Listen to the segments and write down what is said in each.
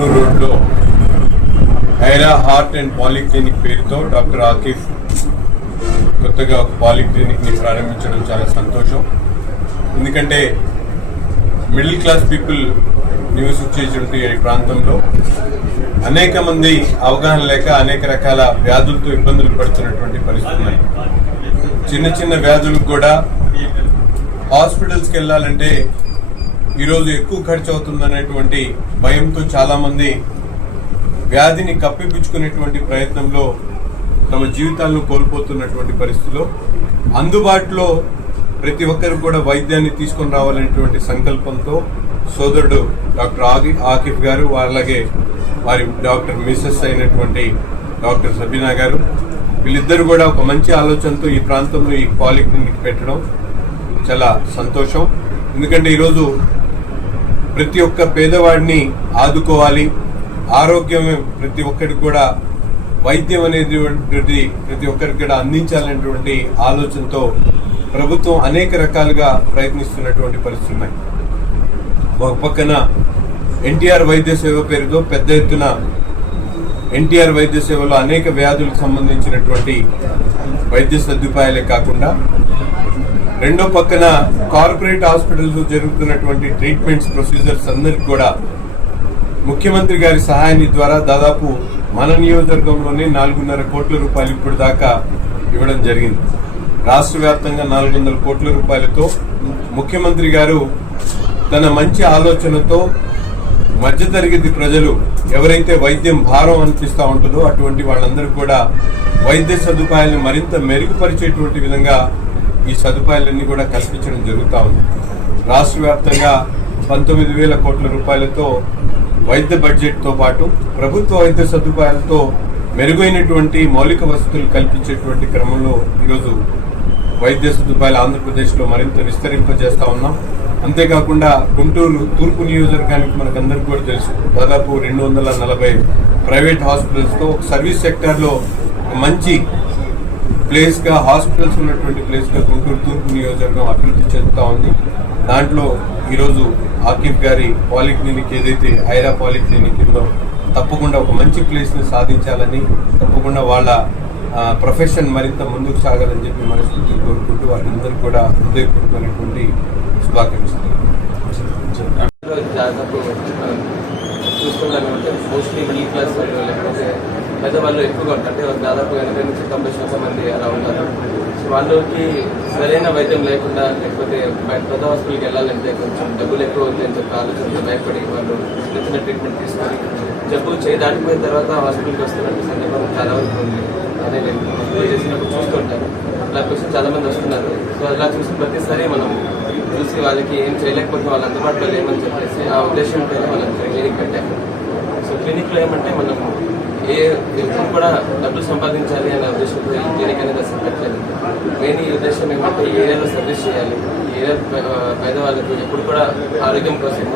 గుంటూరు రోడ్లో హైరా heart and polyclinic పేరుతో doctor Akif కొత్తగా ఒక పాలిక్లినిక్ని ప్రారంభించడం చాలా సంతోషం. ఎందుకంటే మిడిల్ క్లాస్ పీపుల్ నివసించేటువంటి ఈ ప్రాంతంలో అనేక మంది అవగాహన లేక అనేక రకాల వ్యాధులతో ఇబ్బందులు పడుతున్నటువంటి పరిస్థితులు ఉన్నాయి చిన్న చిన్న వ్యాధులకు కూడా హాస్పిటల్స్కి వెళ్ళాలంటే ఈరోజు ఎక్కువ ఖర్చు అవుతుందనేటువంటి భయంతో చాలామంది వ్యాధిని కప్పిపుచ్చుకునేటువంటి ప్రయత్నంలో తమ జీవితాలను కోల్పోతున్నటువంటి పరిస్థితిలో అందుబాటులో ప్రతి ఒక్కరు కూడా వైద్యాన్ని తీసుకొని రావాలనేటువంటి సంకల్పంతో సోదరుడు డాక్టర్ ఆగి ఆకిఫ్ గారు అలాగే వారి డాక్టర్ మిసెస్ అయినటువంటి డాక్టర్ సబీనా గారు వీళ్ళిద్దరు కూడా ఒక మంచి ఆలోచనతో ఈ ప్రాంతంలో ఈ పాలిక్లినిక్ పెట్టడం చాలా సంతోషం. ఎందుకంటే ఈరోజు ప్రతి ఒక్క పేదవాడిని ఆదుకోవాలి. ఆరోగ్యం ప్రతి ఒక్కరికి కూడా వైద్యం అనేది ప్రతి ఒక్కరికి కూడా అందించాలనేటువంటి ఆలోచనతో ప్రభుత్వం అనేక రకాలుగా ప్రయత్నిస్తున్నటువంటి పరిస్థితులు ఉన్నాయి. ఒక పక్కన ఎన్టీఆర్ వైద్య సేవ పేరుతో పెద్ద ఎత్తున ఎన్టీఆర్ వైద్య సేవలో అనేక వ్యాధులకు సంబంధించినటువంటి వైద్య సదుపాయాలే కాకుండా రెండో పక్కన కార్పొరేట్ హాస్పిటల్స్ జరుగుతున్నటువంటి ట్రీట్మెంట్స్ ప్రొసీజర్స్ అందరికి కూడా ముఖ్యమంత్రి గారి సహాయాన్ని ద్వారా దాదాపు మన నియోజకవర్గంలోనే నాలుగున్నర కోట్ల రూపాయలు ఇప్పుడు దాకా ఇవ్వడం జరిగింది. రాష్ట్ర వ్యాప్తంగా నాలుగు వందల కోట్ల రూపాయలతో ముఖ్యమంత్రి గారు తన మంచి ఆలోచనతో మధ్యతరగతి ప్రజలు ఎవరైతే వైద్యం భారం అనిపిస్తూ ఉంటుందో అటువంటి వాళ్ళందరూ కూడా వైద్య సదుపాయాలను మరింత మెరుగుపరిచేటువంటి విధంగా ఈ సదుపాయాలన్నీ కూడా కల్పించడం జరుగుతూ ఉంది. రాష్ట్ర వ్యాప్తంగా పంతొమ్మిది వేల కోట్ల రూపాయలతో వైద్య బడ్జెట్తో పాటు ప్రభుత్వ వైద్య సదుపాయాలతో మెరుగైనటువంటి మౌలిక వసతులు కల్పించేటువంటి క్రమంలో ఈరోజు వైద్య సదుపాయాలు ఆంధ్రప్రదేశ్లో మరింత విస్తరింపజేస్తా ఉన్నాం. అంతేకాకుండా గుంటూరు తూర్పు నియోజకవర్గానికి మనకందరికీ కూడా తెలుసు. దాదాపు రెండు వందల నలభై ప్రైవేట్ హాస్పిటల్స్తో సర్వీస్ సెక్టార్లో మంచి ప్లేస్గా హాస్పిటల్స్ ఉన్నటువంటి ప్లేస్గా గుంటూరు తూర్పు నియోజకవర్గం అభివృద్ధి చెందుతా ఉంది. దాంట్లో ఈరోజు ఆకిఫ్ గారి పాలిక్లినిక్ ఏదైతే ఐరా పాలిక్లినిక్ ఉందో తప్పకుండా ఒక మంచి ప్లేస్ని సాధించాలని తప్పకుండా వాళ్ళ ప్రొఫెషన్ మరింత ముందుకు సాగాలని చెప్పి మనస్ఫూర్తి కోరుకుంటూ వాళ్ళందరికీ కూడా హృదయపూర్వకమైనటువంటి శుభాకాంక్షలు. దాదాపు మోస్ట్లీ మిడిల్ క్లాస్ లేకపోతే వాళ్ళు ఎక్కువగా ఉంటారు. అంటే దాదాపు ఎనభై నుంచి తొంభై శాతం మంది అలా ఉన్నారు సో వాళ్ళకి సరైన వైద్యం లేకుండా లేకపోతే పెద్ద హాస్పిటల్కి వెళ్ళాలంటే కొంచెం డబ్బులు ఎక్కువ అవుతాయని చెప్పి ఆలోచనతో భయపడి వాళ్ళు చిన్న చిన్న ట్రీట్మెంట్ తీసుకొని జబ్బు చేయడానికి తర్వాత హాస్పిటల్కి వస్తున్నట్టు సందర్భం చాలా వరకు ఉంది. అదే నేను చేసినప్పుడు చూస్తుంటాను అలా కోసం చాలా మంది వస్తున్నారు. సో అలా చూసిన ప్రతిసారి మనం చూసి వాళ్ళకి ఏం చేయలేకపోతే వాళ్ళు అందుబాటులో లేమని చెప్పేసి ఆ ఉద్దేశంతో మనం క్లినిక్ పెట్టాము సో క్లినిక్లో ఏమంటే మనం ఏ ఎప్పుడు కూడా డబ్బులు సంపాదించాలి అనే ఉద్దేశంతో ఈ క్లినిక్ అనేది మెయిన్ ఈ ఉద్దేశం ఏమంటే ఈ ఏరియాలో సర్వీస్ చేయాలి. ఈ ఏరియా పేదవాళ్ళకి ఎప్పుడు కూడా ఆరోగ్యం కోసం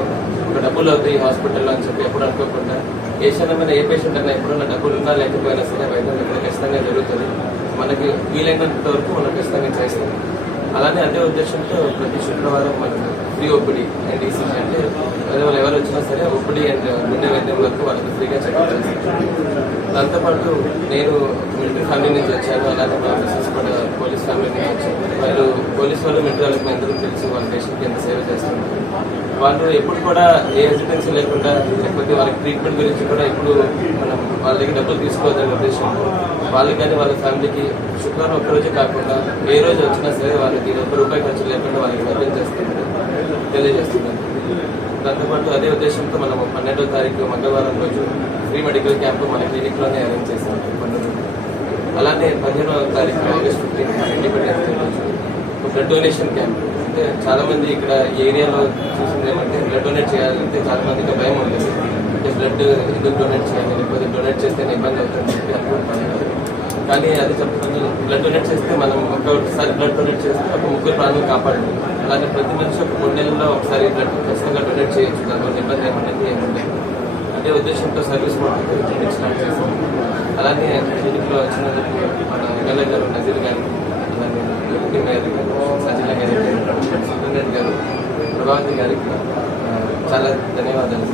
ఒక డబ్బులు అవుతాయి హాస్పిటల్లో అని చెప్పి ఎప్పుడు అనుకోకుండా ఏ క్షణమైన ఏ పేషెంట్ అయినా ఎప్పుడన్నా డబ్బులు ఉన్నా లేకపోయినా సరే వైద్యం ఇక్కడ ఖచ్చితంగా జరుగుతుంది. మనకి వీలైనంత వరకు మనం ఖచ్చితంగా చేస్తాం. అలానే అదే ఉద్దేశంతో ప్రతి శుక్రవారం మనం ఫ్రీ ఓపిడి అండ్ ఈసీజీ అంటే అదే వాళ్ళు ఎవరు వచ్చినా సరే ఓపిడి అండ్ గుండె వైద్యం వరకు వాళ్ళకి ఫ్రీగా చెక్ చేస్తాం దాంతోపాటు నేను మిలిటరీ ఫ్యామిలీ నుంచి వచ్చాను అలాగే మా మిస్సెస్ కూడా పోలీస్ ఫ్యామిలీ నుంచి వచ్చాను. వాళ్ళు పోలీస్ వాళ్ళు మిలిటరీ వాళ్ళకి అందరూ తెలిసి వాళ్ళ పేషెంట్కి ఎంత సేవ చేస్తున్నారు. వాళ్ళు ఎప్పుడు కూడా ఏ హెసిటెన్సీ లేకుండా లేకపోతే వాళ్ళకి ట్రీట్మెంట్ గురించి కూడా ఎప్పుడు మనం వాళ్ళ దగ్గర డబ్బులు తీసుకోవద్దనే ఉద్దేశంతో వాళ్ళకి కానీ వాళ్ళ ఫ్యామిలీకి శుక్రవారం ఒక్కరోజే కాకుండా ఏ రోజు వచ్చినా సరే వాళ్ళకి ఒక్క రూపాయి ఖర్చు లేకుండా వాళ్ళకి వైద్యం చేస్తున్నారు తెలియజేస్తున్నారు. దాంతోపాటు అదే ఉద్దేశంతో మనం పన్నెండో తారీఖు మంగళవారం రోజు ఫ్రీ మెడికల్ క్యాంప్ మన క్లినిక్లోనే అరేంజ్ చేస్తాం పన్నెండు అలానే పదిహేనో తారీఖు ఆగస్ట్ ఫిఫ్టీన్ ఇండిపెండెన్స్ డే రోజు బ్లడ్ డొనేషన్ క్యాంప్ అంటే చాలా మంది ఇక్కడ ఏరియాలో చూసింది ఏమంటే బ్లడ్ డొనేట్ చేయాలంటే చాలా మందికి భయం ఉంటుంది. అంటే బ్లడ్ ఎందుకు డొనేట్ చేయాలి? లేకపోతే డొనేట్ చేస్తే ఇబ్బంది అవుతుంది చెప్పి అనుకుంటున్నారు కానీ అది చెప్తుంది బ్లడ్ డొనేట్ చేస్తే మనం ఒకసారి బ్లడ్ డొనేట్ చేస్తే ఒక ముగ్గురు ప్రాణాలు కాపాడండి. అలాగే ప్రతి మనిషి ఒక మూడు నెలల్లో ఒకసారి బ్లడ్ ఖచ్చితంగా డొనేట్ చేయొచ్చు. దానివల్ల ఇబ్బంది ఏమన్నది ఏముండదు. అదే ఉద్దేశంతో సర్వీస్ మోడల్ స్టార్ట్ చేసాం అలానే క్లినిక్లో వచ్చినందుకు మన ఎమ్మెల్యే గారు నజీర్ గారు అలానే డిప్యూటీ మేయర్ గారు సజిల గారు సుందర్ గారు ప్రభావతి గారికి చాలా ధన్యవాదాలు.